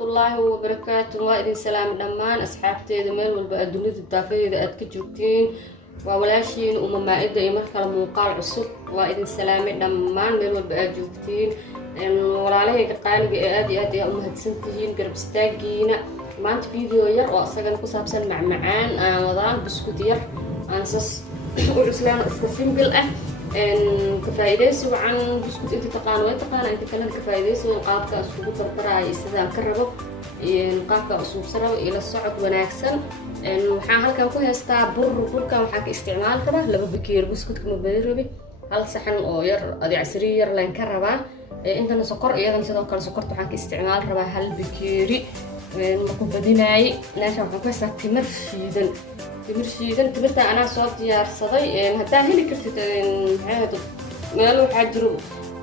الله وبركاته. وإذن سلام دمان أصحابتي دمير والبأدونية الدافية أد كجوتين وولاشين ومما إذا يمرك الموقع عصر. وإذن سلام دمان مير والبأجوتين وعليه قالب آدي أمهد سنتين قرب ستاجينا ما أنت فيديو ير وأصلا كوساب سن معان وضع بسكوتير أنسس وعسلان أسكسين بالأه كفايديس وعن بسكوت أنت أنت كلام كفايديس وقابك أسكوت بربراي استدام كربو قابك أسوق سرو إلى الصعد وناكسن وحان هلكا كو هستا بركا وحاك استعمال كبا لبا بكير بسكوت كما بيربي هل صحن أو ير أدي عسري ير لين كربا إنتنا سكر إيضا سيدو كلا سكرت وحاك استعمال ربا هل بكيري مكو بديناي ناشا وحان كويسا تمر شيدن تبرتا أنا صوت ديارسداي هدا هلي كرتid maxay meel waxa jiro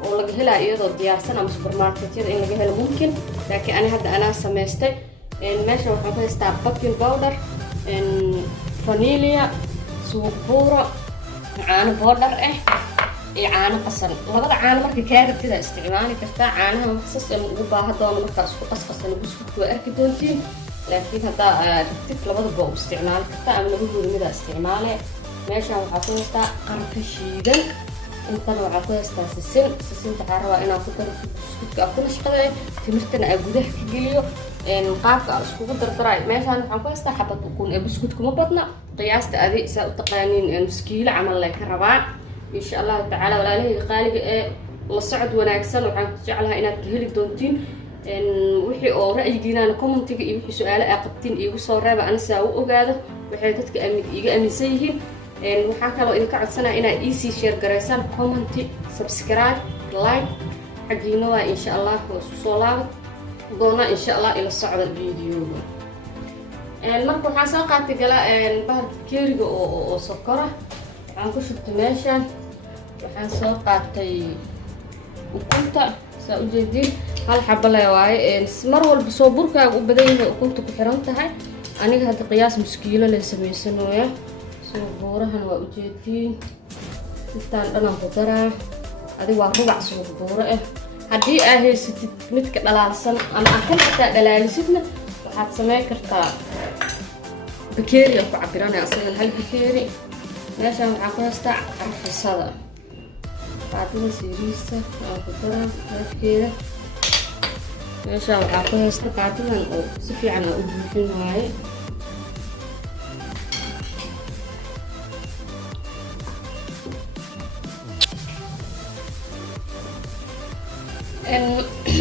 oo laga helaa iyadoo diyaarsan ama supermarketyada in laga helo mumkin laakiin ana sameystay meesha waxaan ku haystaa baking powder vanilla suuq buuro caano powder iyo caano qasan labada caano markii ka rabtida isticmaali kartaa caanaha maxsuus ee ugu baahan doono markaas ku qasqasan buskut waa arki doontiin لكن هذا تكتب لبض بوب استعمال كتا أم نقول ماذا استعماله ماشي عم حاطين استا قرف شيدا انت لو عطيه استا سسين تعروا أنا أقدر بسكوت أكون شقدي تمرتنا أجوده كجيليو نقاف أسكوت درتراي ماشي أنا عم استا حتى تكون بسكوت كم بطنا قياس تأذي سأتقانين مسكيل عمل لك الرباع إن شاء الله تعالى ولا له خالق وصعد وناكسن وعم تجعلها إنها تهلك دونتين wixii oo ra'yigiina commentiga iyo wixii su'aalo ay qabtiin igu soo reeba aan saa u ogaado waxay dadka iga aaminsan yihiin waxaan kaloo idinka codsanayaa inaad ii share gareysaan comment subscribe like xaqiina waa insha Allah soo laaban doona insha Allah ila socda videoga marka waxaan soo qaatay gala bahar keeriga oo sokora waxaan ku shubtay meeshan waxaan soo qaatay ukunta saa u jeedin hal xabba la waaye mar walba soo burkaaga u badan yahay ukunta ku xiran tahay aniga hadda qiyaas muskiilo la sameysanayo soo buurahan waa u jeedin intaan dhanaan ku daraa adiga waa rubac soo buuro haddii aad haysatid midka dhalaalsan ama aad kan xitaa dhalaalisidna waxaad sameyn kartaa bakeeri ku cabiranaya asagan hal bakeeri meeshaan waxaan ku haystaa carfisada qaadada siriista aan ku daraa neefkeeda meeshaan waxaa ku haysta qaadadan oo si fiican aan u buuxin waaye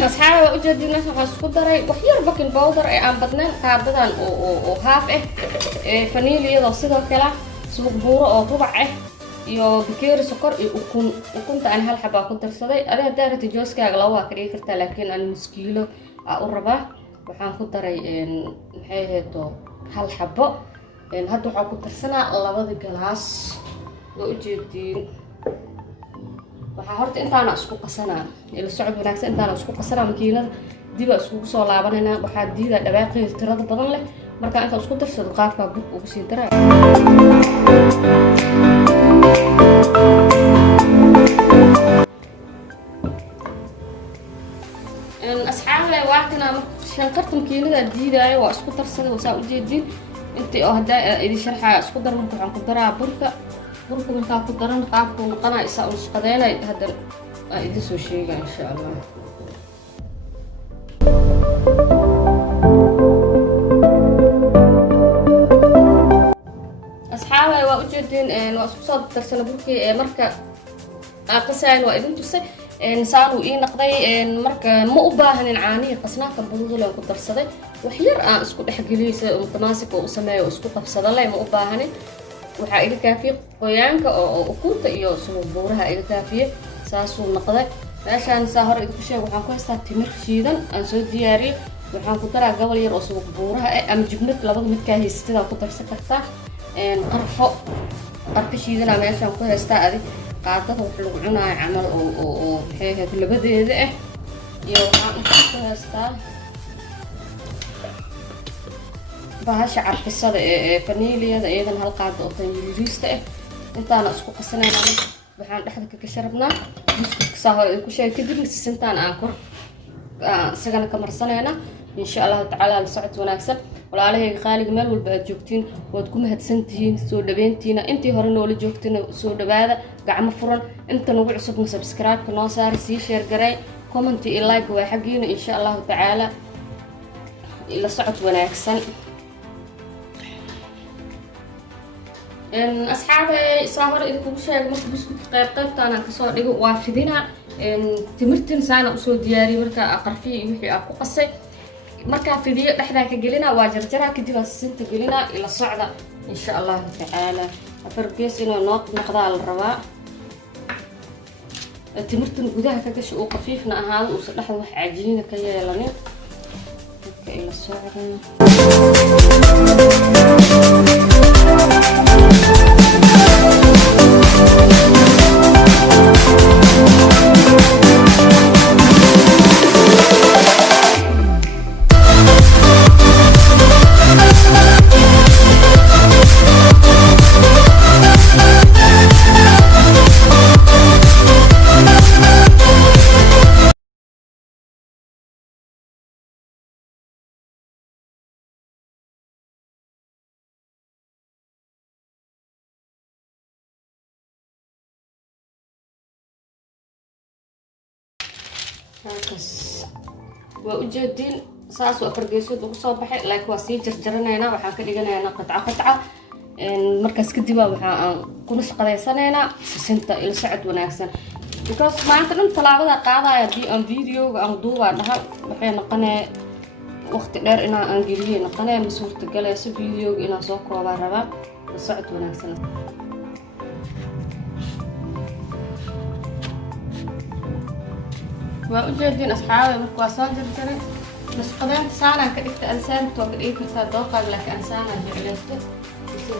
asxaabta waa ujeedin meeshaan waxaan isku daray wax yar baking powder ee aan badnayn qaadadan oo haaf vanilliyada sidoo kale suuq buuro oo rubac iyo bakeeri sokor iyo ukunta aan hal xabaa ku darsaday adiga daarata jooskaaga laba waa ka dhigi kartaa laakiin aan muskiilo u rabaa waxaan ku daray maxay heedo hal xabo hadda waxaan ku darsanaa labada galaas oo u jeedin waxaa horta intaana isku qasanaa ila socod wanaagsan intaana isku qasanaa makiinada dib aan isku soo laabanayna waxaa diida dhawaaqeeda tirada badan leh marka inta isku darsado qaabka burka ugu sii daray أصحابي وقتنا شنكرت مكينة جديدة وأسكت ترسل وساوي جديد أنت هدا إذا شرحة أسكت در ممكن عن قدرة بركة من كان قدرة نقابك ونقنا إساء مش قضينا هدا إذا سوي شيء إن شاء الله أصحابي وأجدين وأسكت ترسل بركة مركة قسائل وإذا تسي إنسان نقضي مركا ما أباهن عاني قصنا كبدو لو كنت رصدي وحير أسكت حقليس متماسك وسماء وأسكت بصدى الله ما أباهن وحائل كافي قيانك أو كنت يوصل بورها إذا كافي ساسو نقضي عشان سهر إذا كشيء وحنكون استمر شيدا أنسو دياري وحنكون ترى قبل يرقصوا بورها أم جبنت لبض متكاهي ستة كنت رصدتها قرفة شيدا أنا عشان كنت استأذي qaadada wax lagu cunaa camal oo maxay labadeeda iyo waxaan ku haystaa bahasha carfisada ee vanilliyada iyadana hal qaado oo tan yiriista intaana isku qasanayna waxaan dhexda ka gasharabnaa biskuutka sahar ku sheeg kadib sisintaan aan kor isagana ka marsanayna insha Allah tacaala la socod wanaagsan walaalahayga qaaliga meel walba aad joogtiin waad ku mahadsantihiin soo dhaweyntiina intii hore noola joogtina soo dhawaada gacmo furan inta nagu cusubna subscribe-ka noo saari sii share garay comment iyo like waa xaqiina insha Allah tacaala la socod wanaagsan asxaabe isaa hore idinku sheegay marka biskuit qaybtaan aan kasoo dhigo waa fidina timirtin saana usoo diyaariyay marka qarfiyo iyo wixii aan ku qasay marka fidiyo dhexda ka gelina waa jarjara kadib sinta gelina ila socda insha Allah tacaala afargees inuu noqdaa la rabaa timirtin gudaha ka gasho oo qafiifna ahaado oo dhexda wax cajiina ka yeelanin dadka ila socda وأجدين صاص وأفرجيسود وصوب بحق لكن واسيج جرجرنا هنا وحنا كدينا هنا قطعة مركز كديبا وحنا كناش قديسنا هنا سنتا إلى سعد وناكسن because ما عندنا طلعنا قاعدة يدي أم فيديو أم دوبا ده بحنا قناة وقت غير إنا أنجليه قناة مسؤول تجلس فيديو إنا سوق وبرا سعد وناكسن وأجدين أصحابي مركوا صادر جري بس قدام سانا كدكت أنسان توقع إيه كسر دوقة لك أنسان جعلته يصير